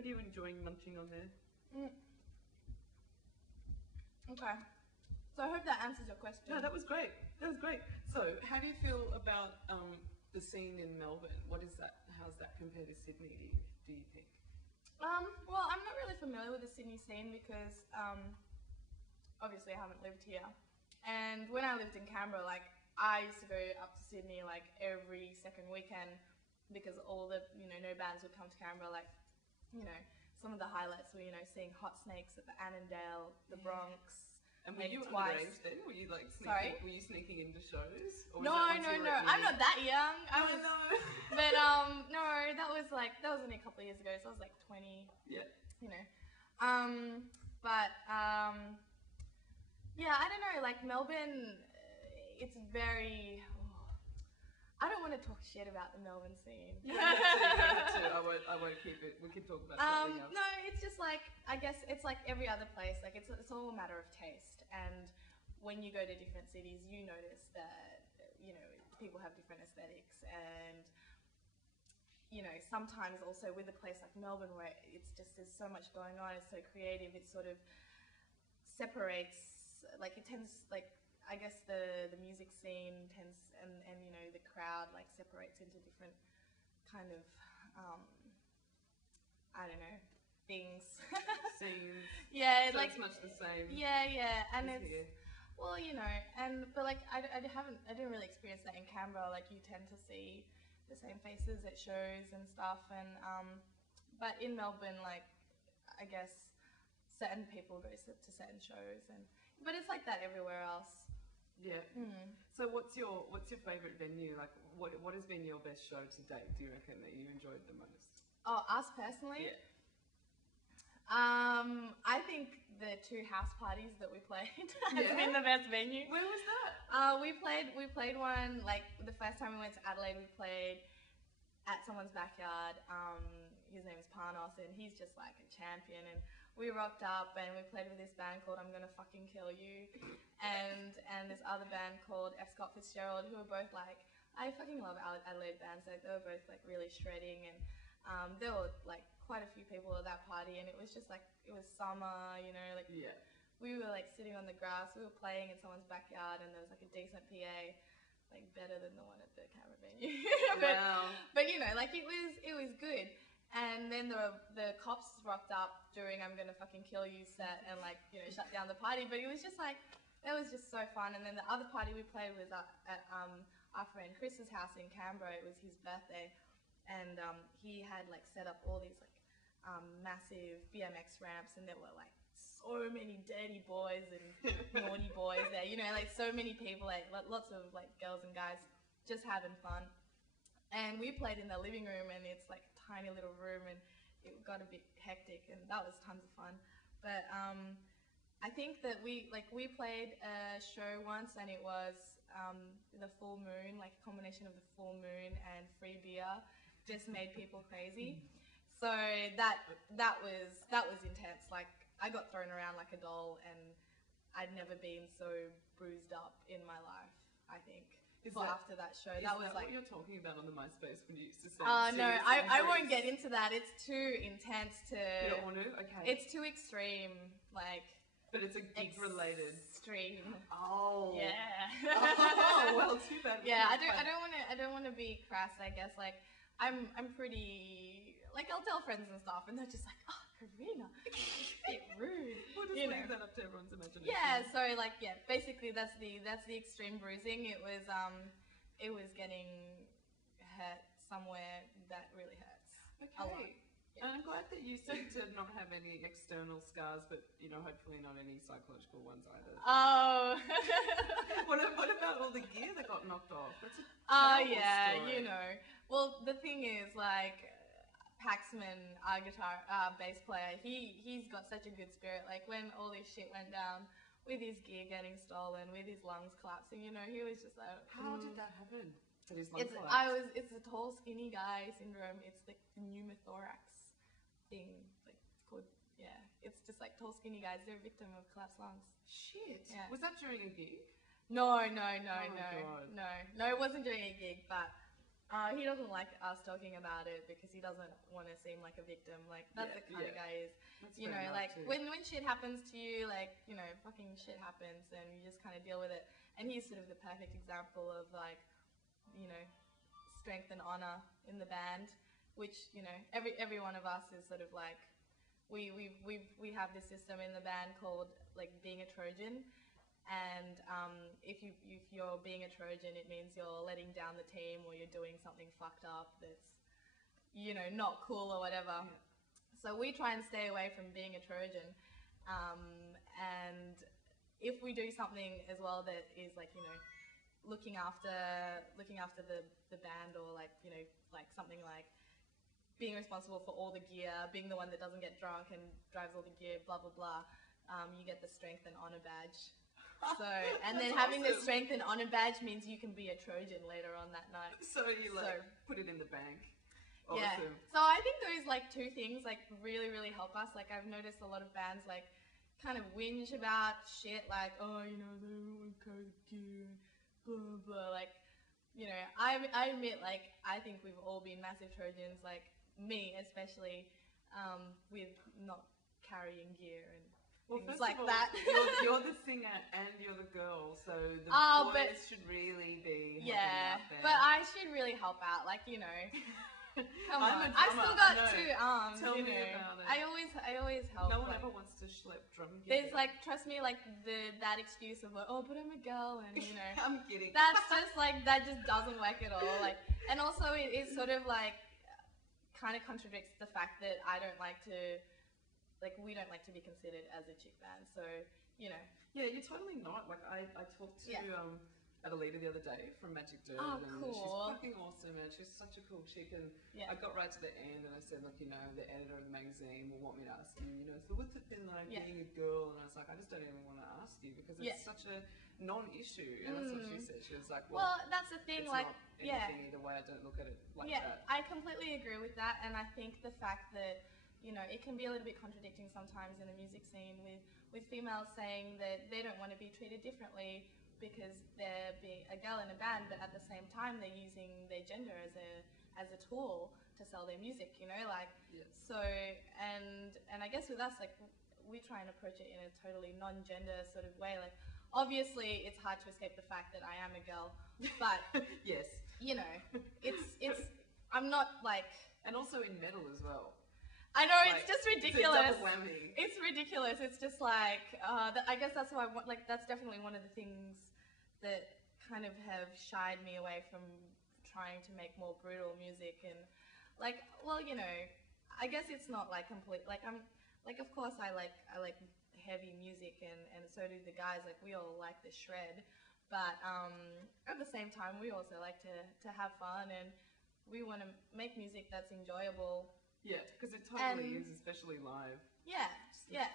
What are you enjoying munching on there? Okay. So I hope that answers your question. No, that was great. That was great. So, how do you feel about the scene in Melbourne? What is that? How's that compared to Sydney? Do you think? Well, I'm not really familiar with the Sydney scene because obviously I haven't lived here. And when I lived in Canberra, like I used to go up to Sydney like every second weekend because all the no bands would come to Canberra. Like some of the highlights were seeing Hot Snakes at the Annandale, the Bronx. And were you underage then? Were you like sneaking? Sorry? Were you sneaking into shows? Or was No. I'm not that young. But no, that was only a couple of years ago. So I was like 20. Yeah. Yeah, I don't know. Like Melbourne, it's very. I don't want to talk shit about the Melbourne scene. You don't have to. I won't keep it. We can talk about something else. No, it's just like, I guess it's like every other place. Like it's all a matter of taste. And when you go to different cities, you notice that, people have different aesthetics. And, sometimes also with a place like Melbourne where it's just, there's so much going on, it's so creative, it sort of separates, like it tends, like, I guess the music scene tends, and the crowd like separates into different kind of, I don't know, things. Scenes. Yeah, so like it's much the same. Yeah, and it's here. well, but like I didn't really experience that in Canberra. Like you tend to see the same faces at shows and stuff, and but in Melbourne, like I guess certain people go to certain shows, but it's like that everywhere else. Yeah. So what's your favourite venue? Like what has been your best show to date? Do you reckon that you enjoyed the most? Oh, us personally? Yeah. I think the 2 house parties that we played has been the best venue. Where was that? We played one, like the first time we went to Adelaide, we played at someone's backyard. His name is Panos, and he's just like a champion. And we rocked up and we played with this band called I'm Gonna Fucking Kill You, and this other band called F. Scott Fitzgerald, who were both like, I fucking love Adelaide bands. Like they were both like really shredding, and there were like quite a few people at that party, and it was just like, it was summer, like we were like sitting on the grass, we were playing in someone's backyard, and there was like a decent PA, like better than the one at the Canberra venue. Wow. But like it was good. And then the cops rocked up during I'm Gonna Fucking Kill You set and like shut down the party. But it was just like, that was just so fun. And then the other party we played was at our friend Chris's house in Canberra. It was his birthday, and he had like set up all these like massive BMX ramps, and there were like so many dirty boys and naughty boys there, like so many people, like lots of like girls and guys just having fun. And we played in the living room, and it's like a tiny little room, and it got a bit hectic, and that was tons of fun. But I think that we played a show once, and it was the full moon, like a combination of the full moon and free beer just made people crazy. So that was intense. Like I got thrown around like a doll, and I'd never been so bruised up in my life, I think. After that show, that was like what you're talking about on the MySpace when you used to say. No, I won't get into that. It's too intense to. You don't want to? Okay. It's too extreme, like. But it's a gig related. Extreme. Oh. Yeah. Oh well, too bad. Yeah, I don't want to be crass. I guess like I'm pretty, like I'll tell friends and stuff, and they're just like, oh, Karina, it's a bit rude. We'll just leave that up to everyone's imagination. Yeah, so like basically that's the extreme bruising. It was getting hurt somewhere that really hurts. Okay. A lot. Yeah. And I'm glad that you seem to not have any external scars, but hopefully not any psychological ones either. Oh. What about all the gear that got knocked off? That's a terrible story. Well, the thing is, like, Paxman, our bass player, he's got such a good spirit. Like, when all this shit went down, with his gear getting stolen, with his lungs collapsing, he was just like... How did that happen? That his lungs collapsed? It's the tall, skinny guy syndrome. It's like the pneumothorax thing. Like, it's called... Yeah. It's just like tall, skinny guys. They're a victim of collapsed lungs. Shit. Yeah. Was that during a gig? No, God. it wasn't during a gig, but He doesn't like us talking about it because he doesn't want to seem like a victim. Like, that's the kind of guy is, That's you fair know, enough like, too. when shit happens to you, like, you know, fucking shit happens and you just kind of deal with it. And he's sort of the perfect example of, like, you know, strength and honor in the band, which, you know, every one of us is sort of like, we have this system in the band called, like, being a Trojan. And if you're being a Trojan, it means you're letting down the team or you're doing something fucked up that's, you know, not cool or whatever. Yeah. So we try and stay away from being a Trojan. And if we do something as well that is like, you know, looking after the band, or like, you know, like something like being responsible for all the gear, being the one that doesn't get drunk and drives all the gear, blah, blah, blah, you get the strength and honor badge. So, and then having the strength and honor badge means you can be a Trojan later on that night. So you like put it in the bank. Awesome. Yeah. So I think those like two things like really, really help us. Like, I've noticed a lot of bands like kind of whinge about shit like, oh, you know, they don't want to carry the gear, blah, blah, blah. Like, you know, I admit, like, I think we've all been massive Trojans, like me especially, with not carrying gear and Well, things first like of all, that. you're the singer and you're the girl, so the but- boys should really be helping Yeah, out there. but I should really help out, like, you know. Come on, I'm a I've drummer, still I got know. 2 arms. Tell you me know. about it. I always help. No one like, ever wants to schlep drum gear. there's like, trust me, like that excuse of like, oh, but I'm a girl, and you know, I'm kidding. that's just like, that just doesn't work at all. Like, and also it is sort of like kind of contradicts the fact that I don't like to, like, we don't like to be considered as a chick band. So, you know. Yeah, you're totally not. Like, I talked to Adelita the other day from Magic Dirt, Oh, and cool. she's fucking awesome, man. She's such a cool chick, and I got right to the end, and I said, look, you know, the editor of the magazine will want me to ask you, you know, so what's it been like being a girl? And I was like, I just don't even want to ask you because it's such a non-issue. And that's what she said. She was like, Well, that's the thing, it's like, not anything either way. I don't look at it like that. I completely agree with that, and I think the fact that, you know, it can be a little bit contradicting sometimes in the music scene with females saying that they don't want to be treated differently because they're being a girl in a band, but at the same time they're using their gender as a tool to sell their music, you know, like, so, and I guess with us, like, we try and approach it in a totally non-gender sort of way. Like, obviously it's hard to escape the fact that I am a girl, but Yes. you know, it's I'm not like, And also in metal as well. I know, Like, it's just It's a ridiculous. double whammy. It's ridiculous. It's just like, I guess that's why, like, that's definitely one of the things that kind of have shied me away from trying to make more brutal music. And like, well, you know, I guess it's not like complete, like, I'm, like, of course I like heavy music, and so do the guys, like, we all like the shred, but at the same time we also like to have fun, and we want to make music that's enjoyable. Yeah, because it totally And- is, especially live. Yeah, yeah,